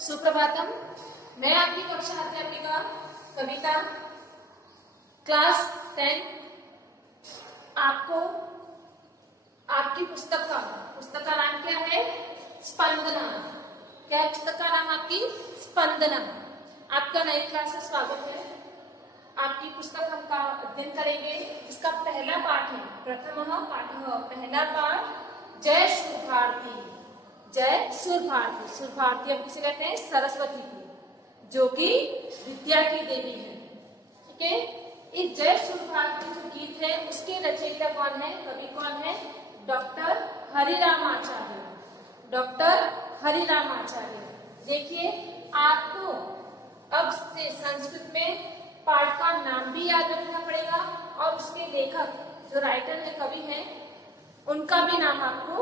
सुप्रभातम। मैं आपकी कक्षा अध्यापिका कविता, क्लास 10। आपको आपकी पुस्तक का नाम क्या है? स्पंदना। क्या है पुस्तक का नाम आपकी? स्पंदना। आपका नई क्लास से स्वागत है। आपकी पुस्तक हम का अध्ययन करेंगे। इसका पहला पाठ है प्रथमः पाठः। पहला पाठ जय सुर भारती। जय सुर भारती। सुर भारती हम किसे कहते हैं? सरस्वती की, जो कि विद्या की देवी है। ठीक है। इस जय सुर भारती जो गीत है उसके रचयिता कौन है? कवि कौन है? डॉक्टर हरिराम आचार्य। डॉक्टर हरिराम आचार्य। देखिए, आपको अब से संस्कृत में पाठ का नाम भी याद रखना पड़ेगा और उसके लेखक जो राइटर है, कवि हैं, उनका भी नाम आपको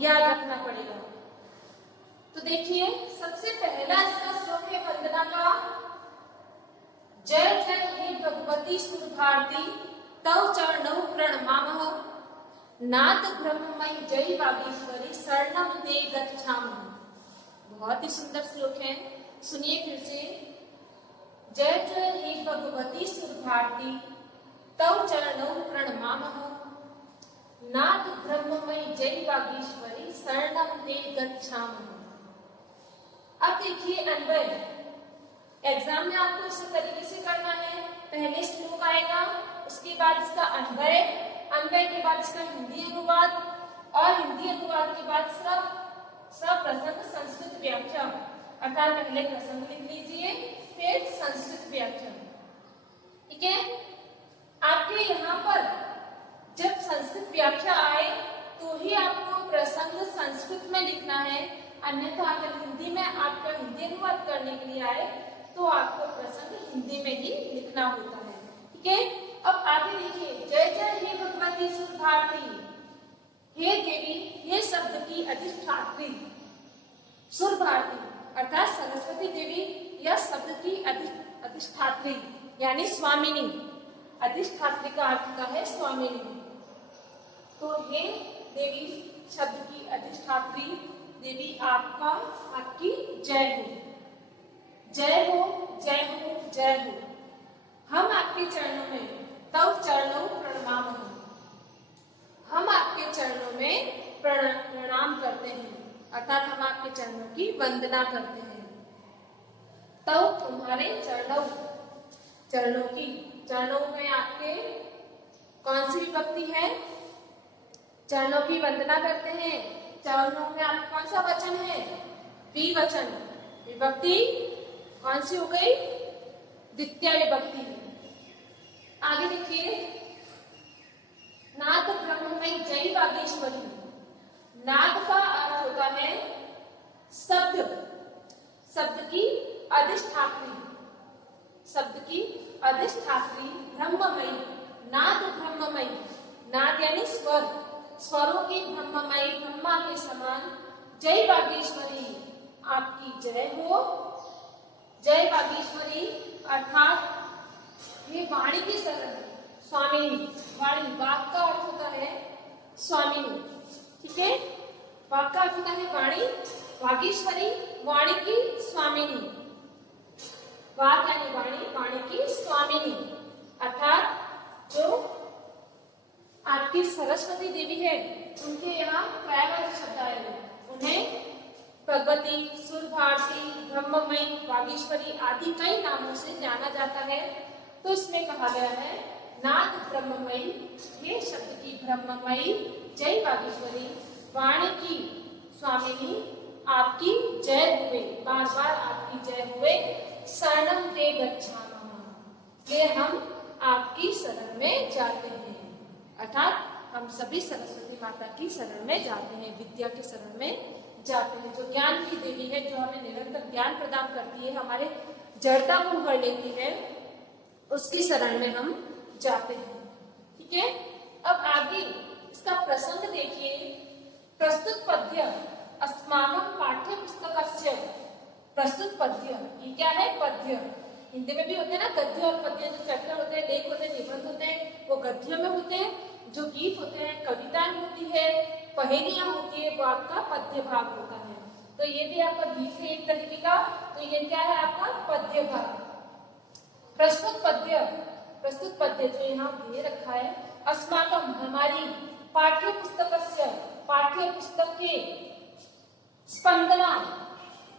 याद रखना पड़ेगा। तो देखिए, सबसे पहला इसका श्लोक है वंदना का। जय जय हे भगवती सुर भारती, तव चरणौ प्रणमामः। नाथ ब्रह्ममयी जय वागीश्वरी, शरणम ते गच्छामः। बहुत ही सुंदर श्लोक है, सुनिए फिर से। जय जय हे भगवती सुर भारती, तव चरणौ प्रणमामः। नाथ ब्रह्ममयी जय वागीश्वरी, शरणम ते गच्छामः। अब देखिए, अन्वय एग्जाम में आपको इस तरीके से करना है। पहले श्लोक आएगा, उसके बाद इसका अन्वय, अन्वय के बाद इसका हिंदी अनुवाद और हिंदी अनुवाद के बाद सप्रसंग संस्कृत व्याख्या। अर्थात पहले प्रसंग लिख लीजिए, फिर संस्कृत व्याख्या। ठीक है। आपके यहाँ पर जब संस्कृत व्याख्या आए तो ही आपको प्रसंग संस्कृत में लिखना है, अन्यथा अगर हिंदी में आपका हिंदी अनुवाद करने के लिए आए तो आपको प्रसंग हिंदी में ही लिखना होता है। ठीक है। अब आगे देखिए, जय जय हे भगवती सुर भारती। हे देवी, हे शब्द की अधिष्ठात्री सुर भारती अर्थात सरस्वती देवी, यह शब्द की अधिष्ठात्री यानी स्वामिनी। अधिष्ठात्री का अर्थ का है स्वामिनी। तो हे देवी, शब्द की अधिष्ठात्री देवी, आपकी जय हो। जय हो, जय हो, जय हो। हम आपके चरणों में तव चरणों प्रणमामः। हम आपके चरणों में प्रणाम करते हैं, अर्थात हम आपके चरणों की वंदना करते हैं। तव तुम्हारे चरणों, चरणों की, चरणों में आपके कौन सी विभक्ति है? चरणों की वंदना करते हैं। चरणों में आपका कौन सा वचन है? द्विवचन। विभक्ति कौन सी हो गई? द्वितीय विभक्ति। आगे देखिए, नाथ ब्रह्ममयी जय वागीश्वरी। नाथ का अर्थ होता है शब्द, शब्द की अधिष्ठात्री, शब्द की अधिष्ठात्री ब्रह्ममयी। नाथ ब्रह्ममयी, नाथ यानी स्वर, स्वरों की ब्रह्ममयी, ब्रह्मा के समान। जय वागीश्वरी, आपकी जय हो। जय वागीश्वरी अर्थात ये वाणी की शरण, स्वामिनी। वाणी, वाक का अर्थ होता है स्वामिनी। ठीक है। वाक का अर्थ होता है वाणी, वागीश्वरी वाणी की स्वामिनी। वाक यानी वाणी, वाणी की स्वामिनी अर्थात जो आपकी सरस्वती देवी है, उनके यहाँ त्रैवाचक शब्द आए हैं। उन्हें भगवती, सुर भारती, ब्रह्ममयी, वागीश्वरी आदि कई नामों से जाना जाता है। तो इसमें कहा गया है नाथ ब्रह्ममयी, ये शब्द की ब्रह्ममयी, जय वागीश्वरी वाणी की स्वामिनी, आपकी जय हुए, बार बार आपकी जय हुए। शरणम ते गच्छामः, ये हम आपकी शरण में जाते हैं, अर्थात हम सभी सरस्वती माता की शरण में जाते हैं, विद्या के शरण में जाते हैं, जो ज्ञान की देवी है, जो हमें निरंतर ज्ञान प्रदान करती है, हमारे जड़ता को भर लेती है, उसकी शरण में हम जाते हैं। ठीक है। अब आगे इसका प्रसंग देखिए। प्रस्तुत पद्य अस्माकं पाठ्य पुस्तकस्य। प्रस्तुत पद्य, ये क्या है? पद्य। हिंदी में भी होते हैं ना गद्य और पद्य, जो चैप्टर होते हैं, लेख होते हैं, निबंध होते हैं, वो गद्यों में होते हैं। जो गीत होते हैं, कविताएं होती है, पहेलियां होती है, वो आपका पद्य भाग होता है। तो ये भी भी आपका गीत है एक तरीके का, तो ये क्या है आपका पद्य भाग। प्रस्तुत पद्य जो यहाँ दे रखा है, अस्माकम हमारी पाठ्य पुस्तक के स्पंदना,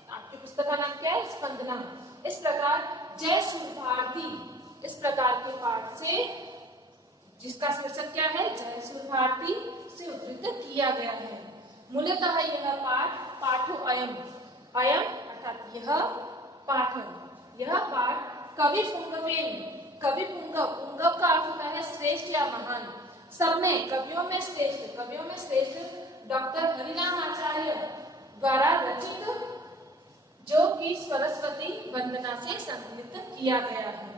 आपके पुस्तक का नाम क्या है? स्पंदना। इस प्रकार जय सूर्य भारती, इस प्रकार के पाठ से, जिसका शीर्षक क्या है? जय सूर्य भारती, से उद्धृत किया गया है। मूलतः यह पाठो अयम अर्थात यह पाठ कवि पुंगव का अर्थ होता है श्रेष्ठ या महान। सब में कवियों में श्रेष्ठ डॉक्टर हरिनाम आचार्य द्वारा रचित, जो कि सरस्वती वंदना से संकलित किया गया है।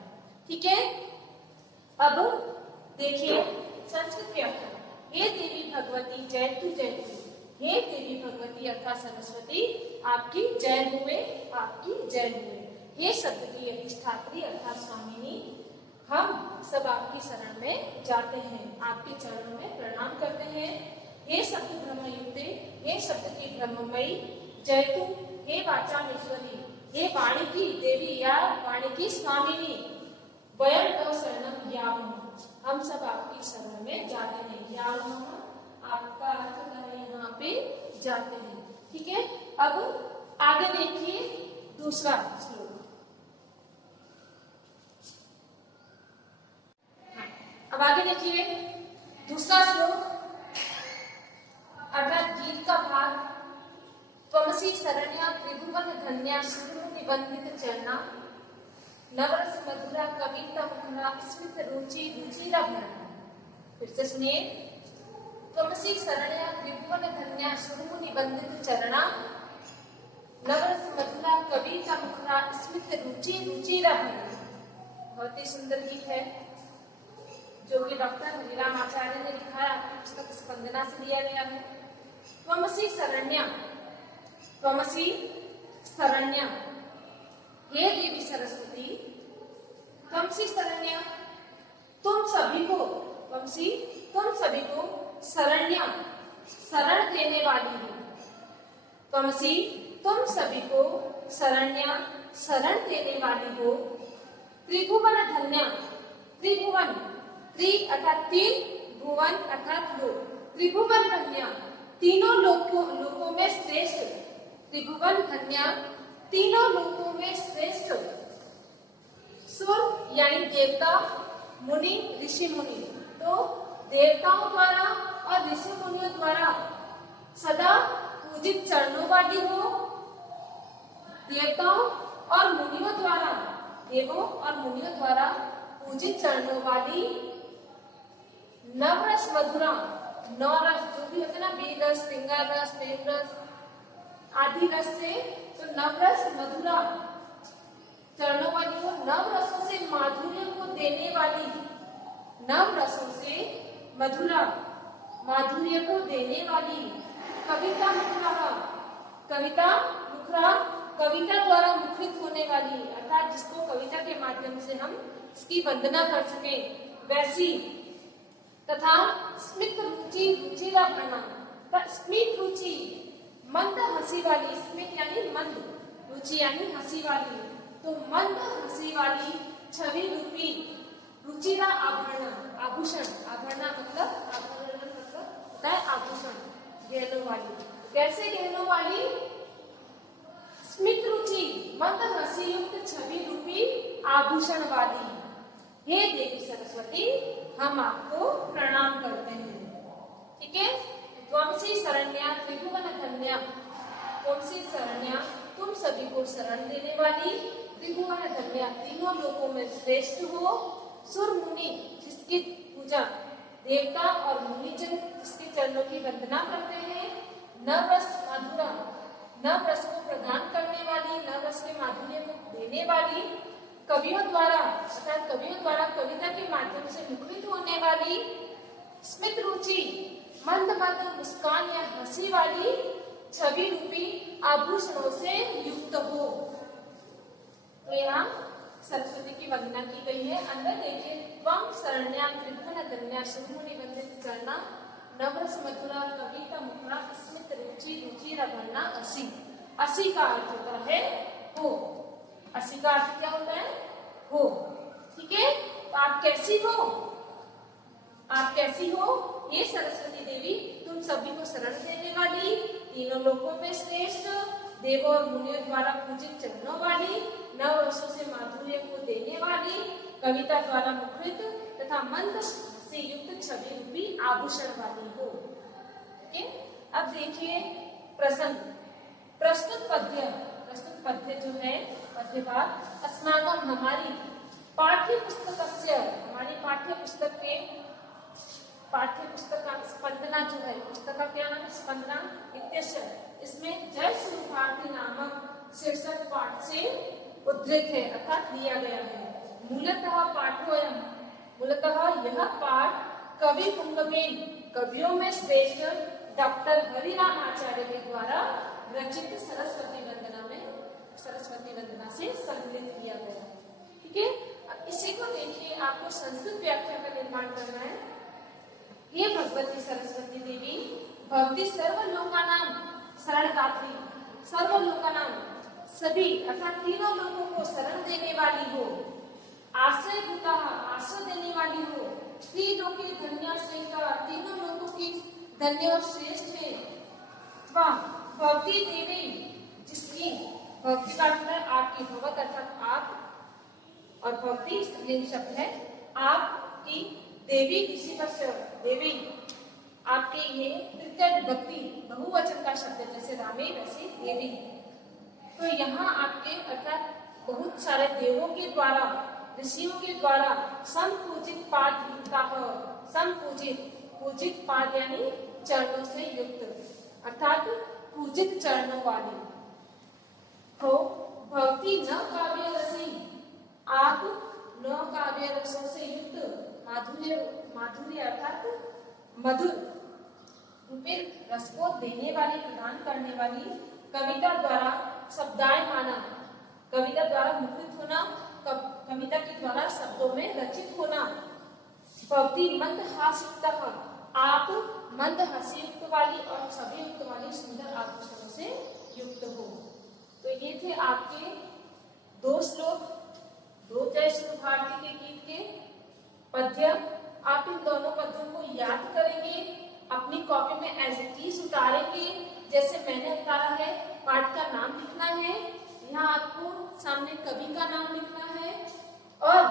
ठीक है, अब देखिए संस्कृत के अर्थ। हे देवी भगवती जयतु, हे देवी भगवती अर्थात सरस्वती आपकी जय हुए। हे शब्द की अधिष्ठात्री अर्थात स्वामिनी, हम सब आपकी शरण में जाते हैं, आपके चरणों में प्रणाम करते हैं। हे शब्द ब्रह्मयुक्ते, हे शब्द की ब्रह्ममयी, जयतु हे वाचामेश्वरी, हे वाणी की देवी या वाणी की स्वामिनी, वयम तव शरणम यावम, हम सब आपकी शरण में जाते हैं। यावम आपका अर्थ है यहाँ पे जाते हैं। ठीक है, अब आगे देखिए दूसरा श्लोक। अब आगे देखिए दूसरा श्लोक अर्थात गीत का भाग। त्वमसि शरण्या त्रिभुवन धन्या शुभ्र निबंधित चरणा, नवरस मधुरा कविता मुखरा स्मित रुचिरा भरणा। फिर से सुनिए, त्वमसि शरण्या त्रिभुवन धन्या शुभ्र निबंधित चरणा, नवरस मधुरा कविता मुखरा स्मित रुचिरा भरणा। बहुत ही सुंदर गीत है जो कि डॉक्टर हरिराम आचार्य ने लिखा है, आपकी पुस्तक स्पंदना से लिया गया है। त्वमसि शरण्या, हे देवी सरस्वती, त्वमसि शरण्या, तुम सभी को शरण्या शरण देने वाली हो। त्वमसि तुम सभी को शरण्या शरण देने वाली हो। त्रिभुवन धन्या, त्रिभुवन, त्रि अर्थात तीन, भुवन अर्थात लोक, त्रिभुवन धन्या तीनों लोकों में श्रेष्ठ, त्रिभुवन धन्या तीनों लोकों में श्रेष्ठ, सुर यानी देवता, मुनि ऋषि मुनि, तो देवताओं द्वारा और ऋषि मुनियों द्वारा सदा पूजित चरणों वाली हो। देवों और मुनियों द्वारा पूजित चरणों वाली, नवरस मधुरा, नौ रस जो भी होते ना, बीज रस, श्रृंगार रस, प्रेम रस आदि रस से, तो नवरस मधुरा चरणों वाली हो। नव रसों से माधुर्य को देने वाली, नव रसों से मधुरा माधुर्य को देने वाली, कविता मुखरा, कविता द्वारा मुखरित होने वाली, अर्थात जिसको कविता के माध्यम से हम इसकी वंदना कर सके वैसी, तथा स्मित रुचिरा भरणा, स्मित रुचि मंद हंसी वाली, स्मित यानी मंद, रुचि यानी हंसी वाली, तो मंद हंसी वाली छवि रूपी रुचिरा आभूषण, मतलब होता है आभूषण, गहनों वाली। कैसे गहनों वाली? स्मित रुचि मंद हंसी युक्त छवि रूपी आभूषण वाली। हे देवी सरस्वती, हम आपको प्रणाम करते हैं। ठीक है, त्वमसि शरण्या त्रिभुवन धन्या, त्वमसि शरण्या तुम सभी को शरण देने वाली, त्रिभुवन धन्या तीनों लोकों में श्रेष्ठ हो, सुर मुनि जिसकी पूजा देवता और मुनिजन जिसके चरणों की वंदना करते हैं, नवरस मधुरा नवरस को प्रदान करने वाली, नवरस के माधुर्य को देने वाली, कवियों द्वारा कविता के माध्यम से मुखरित होने वाली, स्मित रुचि मंद मुस्कान या हंसी वाली छवि रूपी आभूषणों से युक्त हो। तो यहाँ सरस्वती की वंदना की गई है। अंदर देखिए, त्वं शरण्या त्रिभुवन धन्या शुभ्र निबंधित चरणा, नवरस मधुरा कविता मुखरा स्मित रुचिरा भरणा असी। असी का अर्थ होता है हो। असी का अर्थ क्या होता है? हो। ठीक है, तो आप कैसी हो? आप कैसी हो? ये सरस्वती देवी तुम सभी को शरण देने वाली, तीनों लोकों में श्रेष्ठ, देवों और मुनियों द्वारा पूजित चरणों वाली, नव रसों से माधुर्य को देने वाली, कविता द्वारा मुखरित तथा मंद से युक्त छवि रूपी आभूषण वाली हो। ठीक है, अब देखिए प्रसंग। प्रस्तुत पद्य जो है पद्यभाग अस्माकं हमारी पाठ्य पुस्तकस्य, हमारी पाठ्य पुस्तक के का स्पंदना जो है, पुस्तक का क्या नाम है? स्पंदना इत्यस्य, इसमें जय श्री भारती नामक शीर्षक पाठ से उद्धृत है अर्थात लिया गया है। मूलतः पाठोयम, मूलतः यह पाठ कवि पुंगवेन, कवियों में श्रेष्ठ डॉक्टर हरिराम आचार्य के द्वारा रचित सरस्वती वंदना से संकलित किया गया। ठीक है, अब इसी को देखिए, आपको संस्कृत व्याख्या का निर्माण करना है। ये भगवती सरस्वती देवी भक्ति सर्वलोकानां शरणदात्री, सर्वलोकानां सभी अर्थात तीनों लोगों को शरण देने वाली हो, आश्रयभूता आश्रय देने वाली हो, त्रिलोकी धन्य संहिता, तीनों लोगों की धन्य और श्रेष्ठ है। वह भक्ति देवी जिसकी भक्ति का अर्थ है आपकी, भगवत अर्थात आप, और भक्ति स्त्रीलिंग शब्द है आपकी, देवी किसी का देवी आपके, ये तृतीय विभक्ति बहुवचन का शब्द है, जैसे रामे वैसे देवी। तो यहाँ आपके अर्थात बहुत सारे देवों के द्वारा, ऋषियों के द्वारा संपूजित पाद युक्ता, पूजित पाद यानी चरणों से युक्त, अर्थात पूजित चरणों वाली हो। भक्ति न काव्य रसी, आप न काव्य रसों से युक्त, माधुर्य अर्थात मधुर रूपे रस को देने वाली, प्रदान करने वाली, कविता द्वारा शब्दायमाना, कविता द्वारा मुखरित होना, कविता के द्वारा शब्दों में रचित होना। भक्ति मंद हास्युक्त, आप मंद हंसी युक्त वाली और छवि युक्त वाली सुंदर आभूषणों से युक्त हो। तो ये थे आपके दो श्लोक, दो जय श्री भारती के गीत के पद्य। आप इन दोनों पद्यों को याद करेंगे, अपनी कॉपी में एज इट इज उतारेंगे जैसे मैंने उतारा है। पाठ का नाम लिखना है, यहाँ आपको सामने कवि का नाम लिखना है और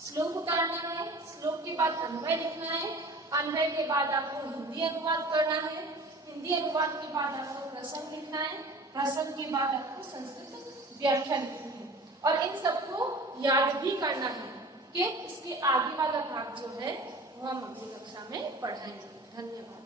श्लोक उतारना है। श्लोक के बाद अन्वय लिखना है, अन्वय के बाद आपको हिंदी अनुवाद करना है, हिंदी अनुवाद के बाद आपको प्रसंग लिखना है, प्रसंग के बाद आपको संस्कृत व्याख्या लिखनी है और इन सबको याद भी करना है कि इसके आगे वाला भाग जो है वो हम अगली कक्षा में पढ़ाएंगे। धन्यवाद।